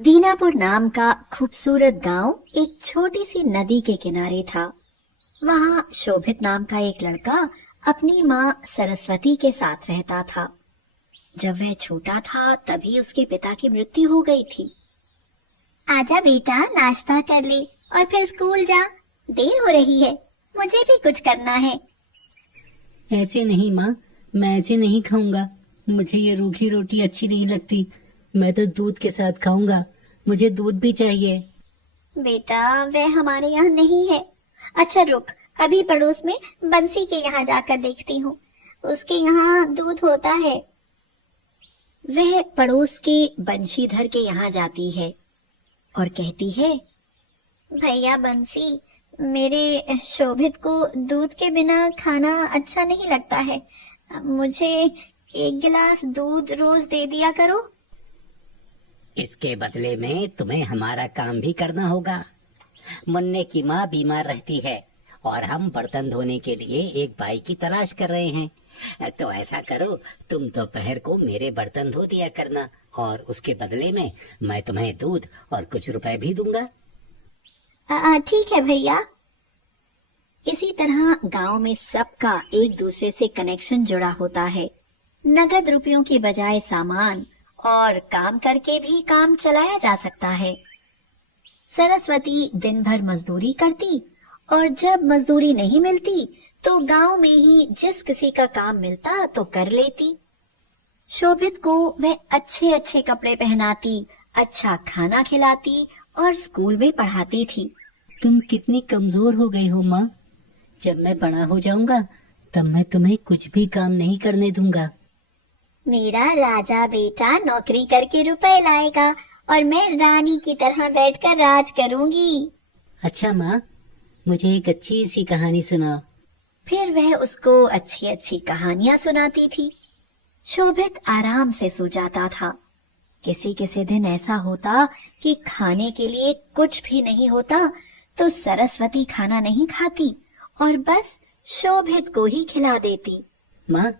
दीनापुर नाम का खूबसूरत गांव एक छोटी सी नदी के किनारे था। वहां शोभित नाम का एक लड़का अपनी माँ सरस्वती के साथ रहता था। जब वह छोटा था तभी उसके पिता की मृत्यु हो गई थी। आजा बेटा, नाश्ता कर ले और फिर स्कूल जा, देर हो रही है, मुझे भी कुछ करना है। ऐसे नहीं माँ, मैं ऐसे नहीं खाऊंगा। मुझे ये रूखी रोटी अच्छी नहीं लगती। मैं तो दूध के साथ खाऊंगा, मुझे दूध भी चाहिए। बेटा, वह हमारे यहाँ नहीं है। अच्छा रुक, अभी पड़ोस में बंसी के यहाँ जाकर देखती हूँ, उसके यहाँ दूध होता है। वह पड़ोस के बंशीधर के यहाँ जाती है और कहती है, भैया बंसी, मेरे शोभित को दूध के बिना खाना अच्छा नहीं लगता है, मुझे एक गिलास दूध रोज दे दिया करो। इसके बदले में तुम्हें हमारा काम भी करना होगा। मुन्ने की माँ बीमार रहती है और हम बर्तन धोने के लिए एक बाई की तलाश कर रहे हैं। तो ऐसा करो, तुम दोपहर को मेरे बर्तन धो दिया करना और उसके बदले में मैं तुम्हें दूध और कुछ रुपए भी दूंगा। ठीक है भैया। इसी तरह गांव में सबका एक दूसरे से कनेक्शन जुड़ा होता है। नगद रुपयों की बजाय सामान और काम करके भी काम चलाया जा सकता है। सरस्वती दिन भर मजदूरी करती और जब मजदूरी नहीं मिलती तो गांव में ही जिस किसी का काम मिलता तो कर लेती। शोभित को वह अच्छे अच्छे कपड़े पहनाती, अच्छा खाना खिलाती और स्कूल में पढ़ाती थी। तुम कितनी कमजोर हो गई हो माँ। जब मैं बड़ा हो जाऊंगा तब मैं तुम्हें कुछ भी काम नहीं करने दूंगा। मेरा राजा बेटा नौकरी करके रुपए लाएगा और मैं रानी की तरह बैठकर राज करूंगी। अच्छा माँ, मुझे एक अच्छी सी कहानी सुनाओ। फिर वह उसको अच्छी अच्छी कहानियां सुनाती थी। शोभित आराम से सो जाता था। किसी किसी दिन ऐसा होता कि खाने के लिए कुछ भी नहीं होता तो सरस्वती खाना नहीं खाती और बस शोभित को ही खिला देती। माँ,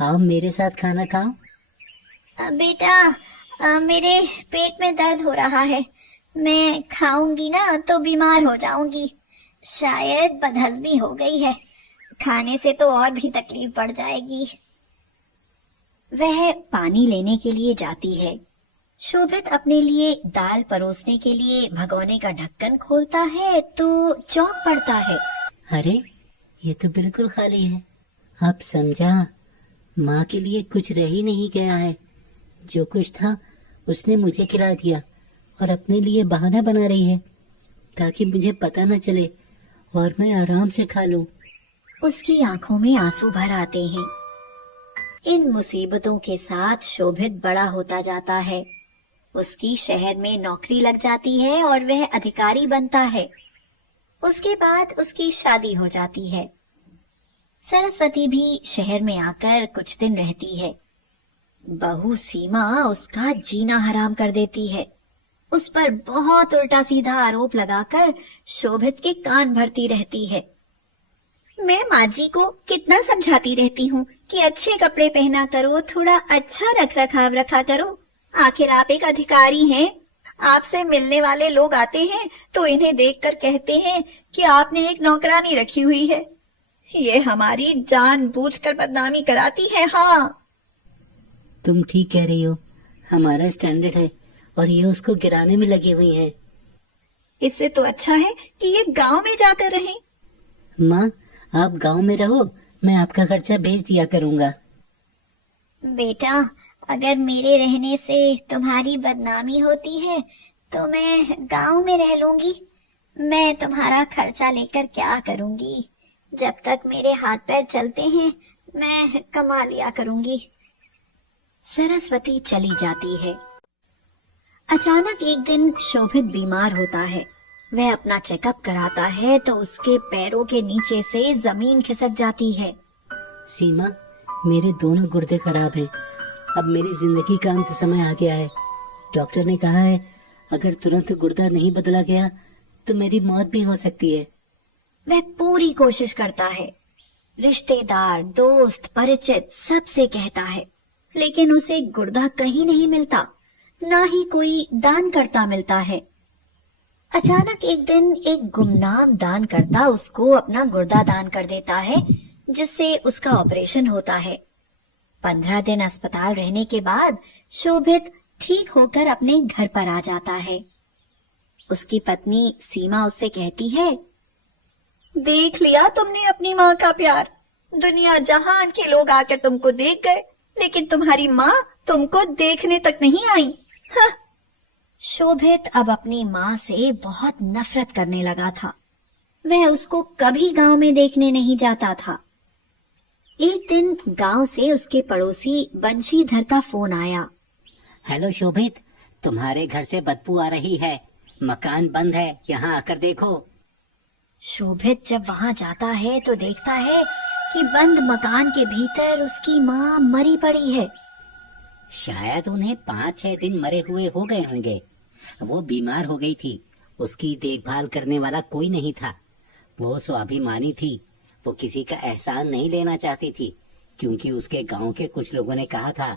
आओ मेरे साथ खाना खाओ। बेटा, मेरे पेट में दर्द हो रहा है, मैं खाऊंगी ना तो बीमार हो जाऊंगी। शायद बदहजमी हो गई है, खाने से तो और भी तकलीफ बढ़ जाएगी। वह पानी लेने के लिए जाती है। शोभित अपने लिए दाल परोसने के लिए भगोने का ढक्कन खोलता है तो चौंक पड़ता है। अरे, ये तो बिल्कुल खाली है। अब समझा, माँ के लिए कुछ रह ही नहीं गया है। जो कुछ था उसने मुझे खिला दिया और अपने लिए बहाना बना रही है ताकि मुझे पता न चले और मैं आराम से खा लूं। उसकी आंखों में आंसू भर आते हैं। इन मुसीबतों के साथ शोभित बड़ा होता जाता है। उसकी शहर में नौकरी लग जाती है और वह अधिकारी बनता है। उसके बाद उसकी शादी हो जाती है। सरस्वती भी शहर में आकर कुछ दिन रहती है। बहू सीमा उसका जीना हराम कर देती है। उस पर बहुत उल्टा सीधा आरोप लगाकर शोभित के कान भरती रहती है। मैं माँ जी को कितना समझाती रहती हूँ कि अच्छे कपड़े पहना करो, थोड़ा अच्छा रख रखाव रखा करो। आखिर आप एक अधिकारी हैं, आपसे मिलने वाले लोग आते हैं तो इन्हें देखकर कहते हैं कि आपने एक नौकरानी रखी हुई है। ये हमारी जानबूझकर बदनामी कराती है। हाँ, तुम ठीक कह रही हो। हमारा स्टैंडर्ड है और ये उसको गिराने में लगी हुई है। इससे तो अच्छा है कि ये गांव में जाकर रहें। माँ, आप गांव में रहो, मैं आपका खर्चा भेज दिया करूँगा। बेटा, अगर मेरे रहने से तुम्हारी बदनामी होती है तो मैं गांव में रह लूंगी। मैं तुम्हारा खर्चा लेकर क्या करूंगी? जब तक मेरे हाथ पैर चलते हैं मैं कमा लिया करूंगी। सरस्वती चली जाती है। अचानक एक दिन शोभित बीमार होता है। वह अपना चेकअप कराता है तो उसके पैरों के नीचे से जमीन खिसक जाती है। सीमा, मेरे दोनों गुर्दे खराब हैं। अब मेरी जिंदगी का अंत समय आ गया है। डॉक्टर ने कहा है अगर तुरंत गुर्दा नहीं बदला गया तो मेरी मौत भी हो सकती है। वह पूरी कोशिश करता है, रिश्तेदार, दोस्त, परिचित सबसे कहता है, लेकिन उसे गुर्दा कहीं नहीं मिलता। ना ही कोई दानकर्ता मिलता है। अचानक एक दिन एक गुमनाम दानकर्ता उसको अपना गुर्दा दान कर देता है, जिससे उसका ऑपरेशन होता है। 15 दिन अस्पताल रहने के बाद शोभित ठीक होकर अपने घर पर आ जाता है। उसकी पत्नी सीमा उससे कहती है, देख लिया तुमने अपनी माँ का प्यार। दुनिया जहान के लोग आकर तुमको देख गए, लेकिन तुम्हारी माँ तुमको देखने तक नहीं आई। हाँ। शोभित अब अपनी माँ से बहुत नफरत करने लगा था। वह उसको कभी गांव में देखने नहीं जाता था। एक दिन गांव से उसके पड़ोसी बंशीधर का फोन आया। हेलो शोभित, तुम्हारे घर से बदबू आ रही है। मकान बंद है, यहाँ आकर देखो। शोभित जब वहां जाता है तो देखता है कि बंद मकान के भीतर उसकी माँ मरी पड़ी है। शायद उन्हें 5-6 दिन मरे हुए हो गए होंगे। वो बीमार हो गई थी। उसकी देखभाल करने वाला कोई नहीं था। वो स्वाभिमानी थी। वो किसी का एहसान नहीं लेना चाहती थी, क्योंकि उसके गांव के कुछ लोगों ने कहा था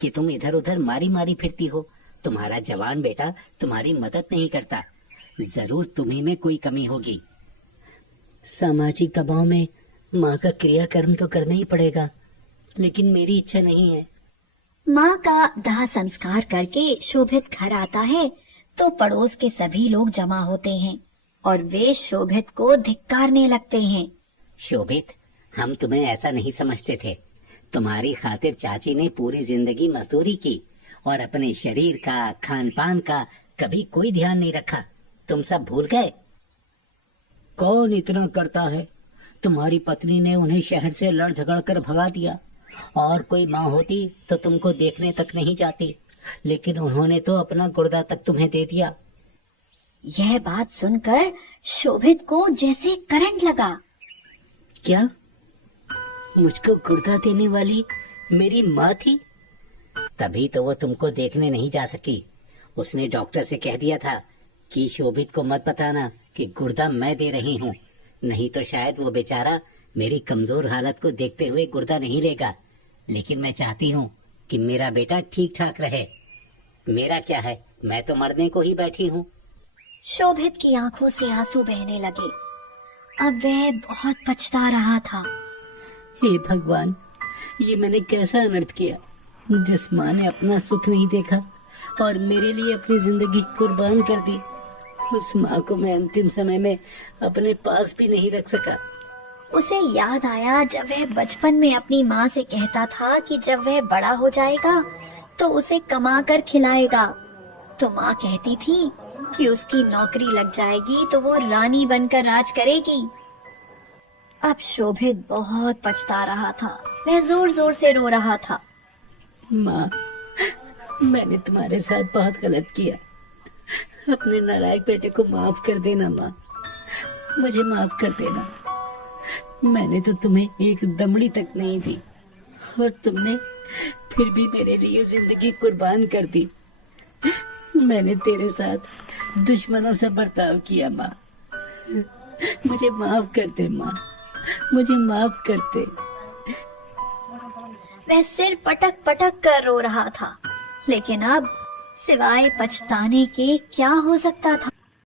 कि तुम इधर उधर मारी मारी फिरती हो। तुम्हारा जवान बेटा तुम्हारी मदद नहीं करता। जरूर तुम्ही में कोई कमी होगी। सामाजिक दबाव में माँ का क्रियाकर्म तो करना ही पड़ेगा, लेकिन मेरी इच्छा नहीं है। माँ का दाह संस्कार करके शोभित घर आता है तो पड़ोस के सभी लोग जमा होते हैं और वे शोभित को धिक्कारने लगते हैं। शोभित, हम तुम्हें ऐसा नहीं समझते थे। तुम्हारी खातिर चाची ने पूरी जिंदगी मजदूरी की और अपने शरीर का, खान पान का कभी कोई ध्यान नहीं रखा। तुम सब भूल गए। कौन इतना करता है? तुम्हारी पत्नी ने उन्हें शहर से लड़ झगड़ कर भगा दिया, और कोई माँ होती तो तुमको देखने तक नहीं जाती, लेकिन उन्होंने तो अपना गुर्दा तक तुम्हें दे दिया। यह बात सुनकर शोभित को जैसे करंट लगा। क्या मुझको गुर्दा देने वाली मेरी माँ थी? तभी तो वो तुमको देखने नहीं जा सकी। उसने डॉक्टर से कह दिया था कि शोभित को मत बताना कि गुर्दा मैं दे रही हूँ, नहीं तो शायद वो बेचारा मेरी कमजोर हालत को देखते हुए गुर्दा नहीं लेगा। लेकिन मैं चाहती हूँ कि मेरा बेटा ठीक ठाक रहे। मेरा क्या है, मैं तो मरने को ही बैठी हूँ। शोभित की आंखों से आंसू बहने लगे। अब वह बहुत पछता रहा था। हे भगवान, ये मैंने कैसा अनर्थ किया। जिस माँ ने अपना सुख नहीं देखा और मेरे लिए अपनी जिंदगी कुर्बान कर दी, उस माँ को मैं अंतिम समय में अपने पास भी नहीं रख सका। उसे याद आया जब वह बचपन में अपनी माँ से कहता था कि जब वह बड़ा हो जाएगा तो उसे कमा कर खिलाएगा। तो माँ कहती थी कि उसकी नौकरी लग जाएगी तो वो रानी बनकर राज करेगी। अब शोभित बहुत पछता रहा था। वह जोर जोर से रो रहा था। माँ, मैंने तुम्हारे साथ बहुत गलत किया। अपने नालायक बेटे को माफ कर देना माँ, मुझे माफ कर देना। मैंने तो तुम्हें एक दमड़ी तक नहीं दी और तुमने फिर भी मेरे लिए जिंदगी कुर्बान कर दी। मैंने तेरे साथ दुश्मनों से बर्ताव किया माँ, मुझे माफ कर दे माँ, मुझे माफ कर दे। वह सिर पटक पटक कर रो रहा था, लेकिन अब सिवाय पछताने के क्या हो सकता था।